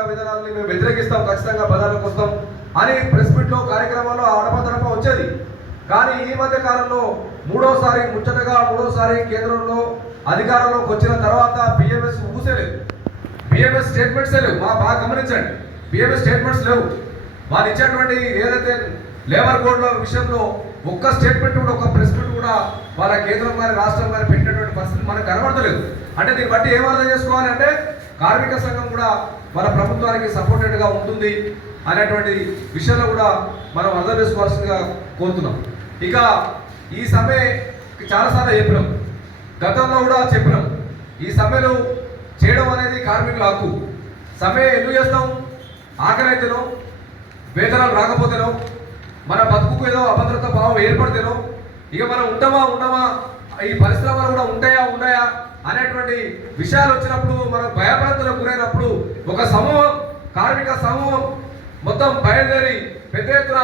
వ్యతిరేక విధానాలని మేము వ్యతిరేకిస్తాం ఖచ్చితంగా ప్రధానం వస్తాం అని ప్రెస్ మీట్లో కార్యక్రమాల్లో అడపదడప వచ్చేది. కానీ ఈ మధ్య కాలంలో మూడోసారి ముచ్చటగా మూడోసారి కేంద్రంలో అధికారంలోకి వచ్చిన తర్వాత బిఎంఎస్ ఊసేలేదు బిఎంఎస్ స్టేట్మెంట్స్ లేవు. మా బాగా గమనించండి. బిఎంఎస్ స్టేట్మెంట్స్ లేవు. వాళ్ళు ఇచ్చేటువంటి ఏదైతే లేబర్ కోడ్ల విషయంలో ఒక్క స్టేట్మెంట్ కూడా ఒక్క ప్రెస్ మీట్ కూడా వాళ్ళ కేంద్రం కానీ రాష్ట్రం కానీ పెట్టినటువంటి పరిస్థితి మనకు కనబడతలేదు. అంటే దీన్ని బట్టి ఏం అర్థం చేసుకోవాలి అంటే కార్మిక సంఘం కూడా మన ప్రభుత్వానికి సపోర్టెడ్గా ఉంటుంది అనేటువంటి విషయంలో కూడా మనం అర్థం చేసుకోవాల్సిందిగా కోరుతున్నాం. ఇక ఈ సమ్మె చాలాసార్లు చెప్పినాం. గతంలో కూడా చెప్పినాం. ఈ సమ్మెలు చేయడం అనేది కార్మికుల హక్కు. సమ్మె ఎందుకు చేస్తాం? ఆకలి అయితేనో వేతనాలు రాకపోతేనో మన బతుకుకు ఏదో అభద్రత భావం ఏర్పడితేనో ఇక మనం ఉంటామా ఉండమా ఈ పరిశ్రమలు కూడా ఉంటాయా ఉన్నాయా? అనేటువంటి విషయాలు వచ్చినప్పుడు మనం భయభ్రాంతులకు గురైనప్పుడు ఒక సమూహం కార్మిక సమూహం మొత్తం బయలుదేరి పెద్ద ఎత్తున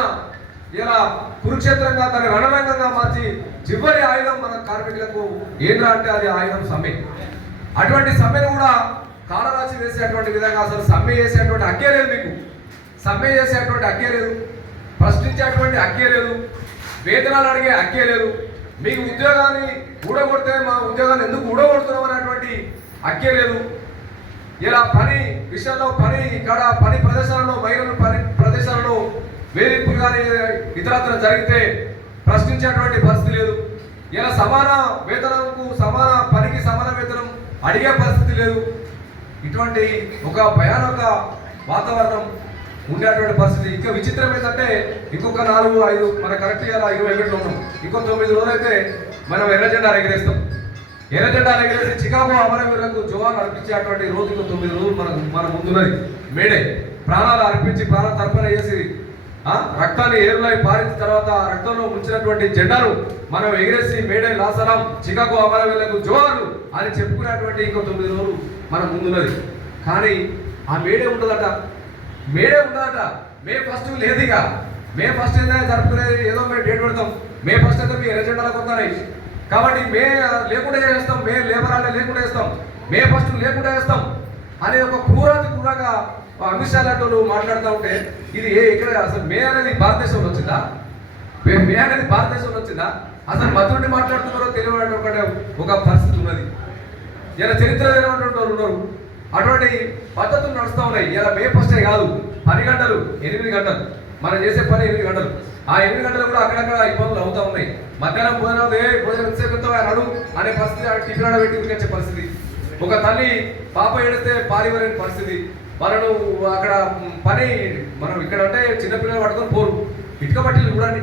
ఇలా కురుక్షేత్రంగా తన రణరంగంగా మార్చి చివరి ఆయుధం మన కార్మికులకు ఏంద్రా అంటే అది ఆయుధం సమ్మె. అటువంటి సమ్మెను కూడా కాలరాశి వేసేటువంటి విధంగా అసలు సమ్మె చేసేటువంటి హక్కే లేదు మీకు. సమ్మె చేసేటువంటి హక్కే లేదు. ప్రశ్నించేటువంటి హక్కే లేదు. వేతనాలు అడిగే హక్కే లేదు. మీ ఉద్యోగాన్ని ఊడగొడితే మా ఉద్యోగాన్ని ఎందుకు ఊడగొడుతున్నాం అనేటువంటి అక్కే లేదు. ఇలా పని విషయంలో పని ఇక్కడ పని ప్రదేశాలలో మహిళలు పని ప్రదేశాలలో వేధింపులు కానీ ఇతరత్ర జరిగితే ప్రశ్నించేటువంటి పరిస్థితి లేదు. ఇలా సమాన వేతనంకు సమాన పనికి సమాన వేతనం అడిగే పరిస్థితి లేదు. ఇటువంటి ఒక భయానక వాతావరణం ఉండేటువంటి పరిస్థితి. ఇంకా విచిత్రం ఏంటంటే ఇంకొక నాలుగు ఐదు మన కరెక్ట్గా ఇరవై గంటలు ఉన్నాం. ఇంకో తొమ్మిది రోజులు అయితే మనం ఎర్ర జెండా ఎగరేస్తాం ఎర్ర జెండా ఎగరేసి చికాగో అమరవీరులకు జోహార్ అర్పించేటువంటి రోజు ఇంకో తొమ్మిది రోజులు మన మన ముందున్నది. మేడే ప్రాణాలు అర్పించి ప్రాణ తర్పణ చేసి ఆ, రక్తాన్ని ఏరులై పారించిన తర్వాత ఆ రక్తంలో ముంచినటువంటి జెండాను మనం ఎగిరేసి మేడే లాసలాం చికాగో అమరవీరులకు జోహార్లు అని చెప్పుకునేటువంటి ఇంకో తొమ్మిది రోజులు మన ముందున్నది. కానీ ఆ మేడే ఉండదట. మేడే ఉండదట మే ఫస్ట్ లేదు ఇక మే ఫస్ట్ అయితే జరుపుకునేది ఏదో మేము డేట్ పెడతాం. మే ఫస్ట్ అయితే మీ ఎజెండాలకు వస్తున్నాయి కాబట్టి మే లేకుండా చేస్తాం. మే లేబర్ అంటే లేకుండా చేస్తాం. మే ఫస్ట్ లేకుండా చేస్తాం. అనే ఒక క్రూరాతి క్రూరంగా అమిత్ షా లాంటి మాట్లాడుతూ ఉంటే ఇది ఏ ఇక్కడ అసలు మే అనేది భారతదేశంలో వచ్చిందా? మే మే అనేది భారతదేశంలో వచ్చిందా? అసలు మధుడిని మాట్లాడుతున్నారో తెలియనటువంటి ఒక పరిస్థితి ఉన్నది. ఇలా చరిత్ర తెలియనటువంటి వాళ్ళు ఉన్నారు. అటువంటి పద్ధతులు నడుస్తూ ఉన్నాయి. ఇలా మే ఫస్టే కాదు. పని గంటలు ఎనిమిది గంటలు. మనం చేసే పని ఎనిమిది గంటలు. ఆ ఎనిమిది గంటలు కూడా అక్కడక్కడ ఇబ్బందులు అవుతా ఉన్నాయి. మధ్యాహ్నం భోజనం ఏ భోజనం ఎంతసేపు ఆయన అడుగు అనే పరిస్థితి ఆడ టిఫిన్ ఆడ పెట్టి ఉరికొచ్చే పరిస్థితి. ఒక తల్లి పాప ఏడిస్తే పారివరని పరిస్థితి. వాళ్ళను అక్కడ పని మనం ఇక్కడ అంటే చిన్నపిల్లలు పట్టుకొని పోరు. ఇటుక పట్టీలు చూడండి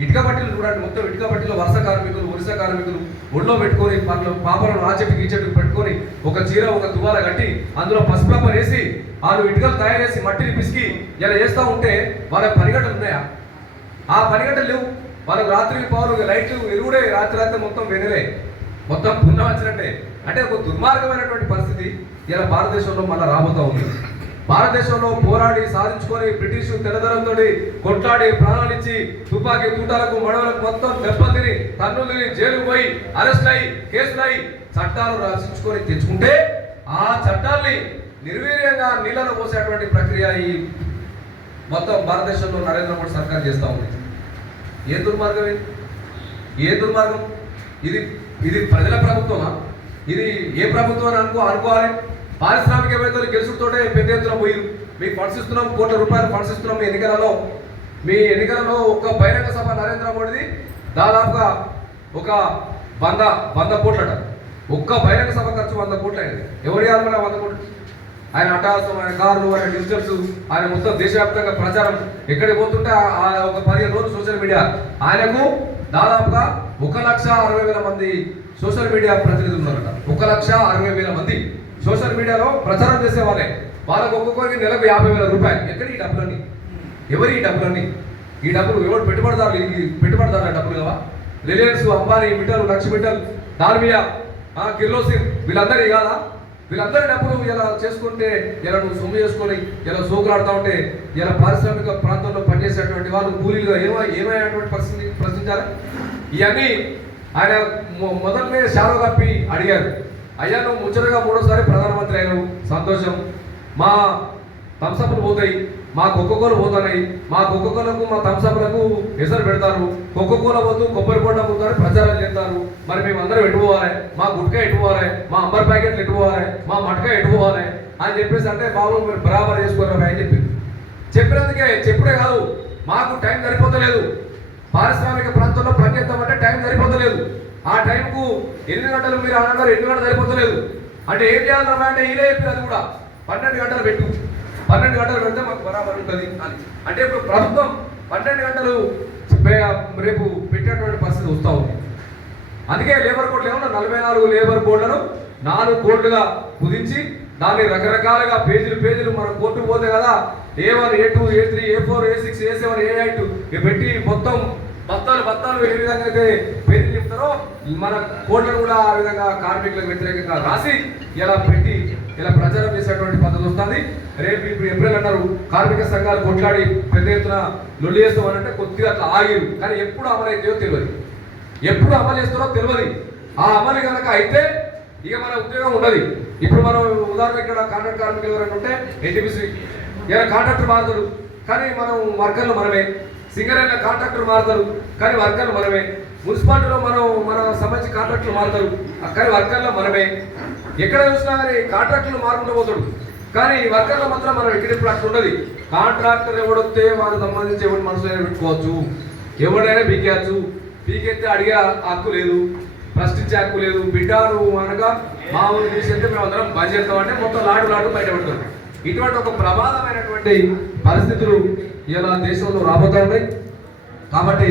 ఇటుక బట్టలు చూడండి మొత్తం ఇటుక పట్టీలో వరుస కార్మికులు వరుస కార్మికులు ఒళ్ళో పెట్టుకొని పనులు పాపలను రాచెట్టు గీచెట్టు పెట్టుకొని ఒక చీర ఒక తువాల కట్టి అందులో పసుపు రబ్బర్ వేసి వాళ్ళు ఇటుకలు తయారు చేసి మట్టిని పిసికి ఇలా వేస్తూ ఉంటే వాళ్ళ పనిగట్టలు ఉన్నాయా? ఆ పనిగట్టలు లేవు. వాళ్ళకు రాత్రి పవర్ లైట్లు ఎరువుడే రాత్రి రాత్రి మొత్తం వెనలే మొత్తం పుణ్యం వచ్చినట్టే అంటే ఒక దుర్మార్గమైనటువంటి పరిస్థితి ఇలా భారతదేశంలో మళ్ళీ రాబోతా ఉంది. భారతదేశంలో పోరాడి సాధించుకొని బ్రిటిష్ తెల్లదనంతో కొట్లాడి ప్రాణాలిచ్చి తుపాకీ తూటాలకు మడవలకు మొత్తం దెబ్బతిని తన్నులు తిని పోయి అరెస్ట్ అయి కేసులు చట్టాలు రచించుకొని తెచ్చుకుంటే ఆ చట్టాల్ని నిర్వీర్యంగా నీళ్ళలో పోసేటువంటి ప్రక్రియ ఈ మొత్తం భారతదేశంలో నరేంద్ర మోడీ సర్కార్ చేస్తూ ఉంది. ఏ దుర్మార్గం ఇది ఏ దుర్మార్గం? ఇది ఇది ప్రజల ప్రభుత్వమా? ఇది ఏ ప్రభుత్వం అని అనుకో అనుకోవాలి? పారిశ్రామికవేత్తలు గెలుచుతోటే పెద్ద ఎత్తున పోయి మీకు ఫండ్స్ ఇస్తున్నాం కోట్ల రూపాయలు ఫండ్స్ ఇస్తున్నాం మీ ఎన్నికలలో. మీ ఎన్నికలలో ఒక్క బహిరంగ సభ నరేంద్ర మోడీది. దాదాపుగా ఒక వంద వంద కోట్లట. ఒక్క బహిరంగ సభ ఖర్చు వంద కోట్లు అయింది ఎవరు ఇవ్వాలి వంద కోట్లు? ఆయన అటాసం ఆయన కార్లు ఆయన డిజిటల్స్ ఆయన మొత్తం దేశవ్యాప్తంగా ప్రచారం ఎక్కడికి పోతుంటే ఆ ఒక పదిహేను రోజులు సోషల్ మీడియా. ఆయనకు దాదాపుగా ఒక లక్ష అరవై వేల మంది సోషల్ మీడియా ప్రతినిధులు ఉన్నారట. ఒక లక్ష అరవై వేల మంది. సోషల్ మీడియాలో ప్రచారం చేసేవాళ్ళే. వాళ్ళకు ఒక్కొక్కరికి నెలకు యాభై వేల రూపాయలు. ఎక్కడ ఈ డబ్బులన్నీ? ఎవరి ఈ డబ్బులన్నీ? ఈ డబ్బులు ఎవరు పెట్టుబడిదారులు? ఈ పెట్టుబడిదారుల డబ్బులు కదా రిలయన్స్ అంబానీ మిట్టల్ లక్ష మిట్టల్ దాల్మియా కిర్లోసిన్ వీళ్ళందరూ కాదా? వీళ్ళందరి డబ్బులు ఇలా చేసుకుంటే ఇలా నువ్వు సొమ్ము చేసుకొని ఇలా సోకులాడుతూ ఉంటే ఇలా పారిశ్రామిక ప్రాంతంలో పనిచేసేటువంటి వాళ్ళు కూలీలుగా ఏమో ఏమైనటువంటి పరిస్థితి ప్రశ్నించారు ఇవన్నీ ఆయన మొ- మొదలనే శాలో కప్పి అడిగారు. అయ్యా నువ్వు ముచ్చటగా మూడోసారి ప్రధానమంత్రి అయినావు సంతోషం. మా థమ్సప్లు పోతాయి మా కుక్కకోలు పోతున్నాయి మా కుక్కకోలకు మా థమ్సప్లకు ఎసరు పెడతారు. కుక్కకోల పోతూ కొబ్బరి బొండ పోతారు ప్రచారం చేస్తారు. మరి మేమందరం ఎట్టుకోవాలి మా గుట్కా ఎట్టుకోవాలి మా అంబర్ ప్యాకెట్లు ఎట్టుకోవాలి మా మటక ఎట్టుకోవాలి అని చెప్పేసి అంటే బాబు మీరు బరాబర్ చేసుకోవాలి అని చెప్పింది. చెప్పినందుకే చెప్పుడే కాదు మాకు టైం సరిపోతలేదు. పారిశ్రామిక ఆ టైంకు ఎన్ని గంటలు మీరు అన్నారు ఎన్ని గంటలు సరిపోతలేదు. అంటే ఏం చేయాలన్నా అంటే ఇదే చెప్పినది కూడా. పన్నెండు గంటలు పెట్టు. పన్నెండు గంటలు పెడితే మాకు బరాబర్ ఉంటుంది అని. అంటే ఇప్పుడు ప్రభుత్వం పన్నెండు గంటలు రేపు పెట్టేటువంటి పరిస్థితి వస్తూ ఉంది. అందుకే లేబర్ కోడ్లు ఏమన్నా నలభై నాలుగు లేబర్ కోడ్లను నాలుగు కోడ్లుగా కుదించి దాన్ని రకరకాలుగా పేజీలు పేజీలు మనం కోర్టుకు పోతే కదా A one A two A three A four A six A seven A eight పెట్టి మొత్తం బత్తాలు బత్తాలు ఏ విధంగా అయితే పేజీలు మన కోడ్లను కూడా ఆ విధంగా కార్మికులకు వ్యతిరేకంగా రాసి ఇలా పెట్టి ఇలా ప్రచారం చేసేటువంటి పద్ధతి వస్తుంది. రేపు ఇప్పుడు ఏప్రిల్ అన్నారు కార్మిక సంఘాలు కొట్లాడి పెద్ద ఎత్తున లొల్లి చేస్తామనంటే కొద్దిగా అట్లా ఆగిరు. కానీ ఎప్పుడు అమలైతే తెలియదు. ఎప్పుడు అమలు చేస్తారో తెలియదు. ఆ అమలు కనుక అయితే ఇక మన ఉద్యోగం ఉండదు. ఇప్పుడు మనం ఉదాహరణ ఇక్కడ కాంట్రాక్ట్ కార్మికులు ఎవరైనా ఉంటే ఎన్టీపీసీ ఇలా కాంట్రాక్టర్ మారుతాడు. కానీ మనం వర్కర్లు మనమే. సింగరేళ్ళ కాంట్రాక్టర్ మారుతారు కానీ వర్కర్లు మనమే. మున్సిపాలిటీలో మనం మన సంబంధించి కాంట్రాక్టులు మారుతారు కానీ వర్కర్లు మనమే. ఎక్కడ చూసినా కానీ కాంట్రాక్టులు మారుకుంటూ పోతాడు. కానీ వర్కర్లు మాత్రం మనం ఇక్కడ ఇప్పుడు అట్లా ఉండదు. కాంట్రాక్టర్ ఎవడొస్తే వారు సంబంధించి ఎవరి మనసులో పెట్టుకోవచ్చు. ఎవడైనా పీకేయచ్చు. పీకెత్తే అడిగే హక్కు లేదు. ప్రశ్నించే హక్కు లేదు. బిడ్డ నువ్వు అనగా మా ఊరు తీసేస్తే మేము అందరం బంద్ చేస్తామంటే మొత్తం లాడు లాడు బయట పెడతాం ఇటువంటి ఒక ప్రమాదమైనటువంటి పరిస్థితులు ఇలా దేశంలో రాబోతా ఉన్నాయి. కాబట్టి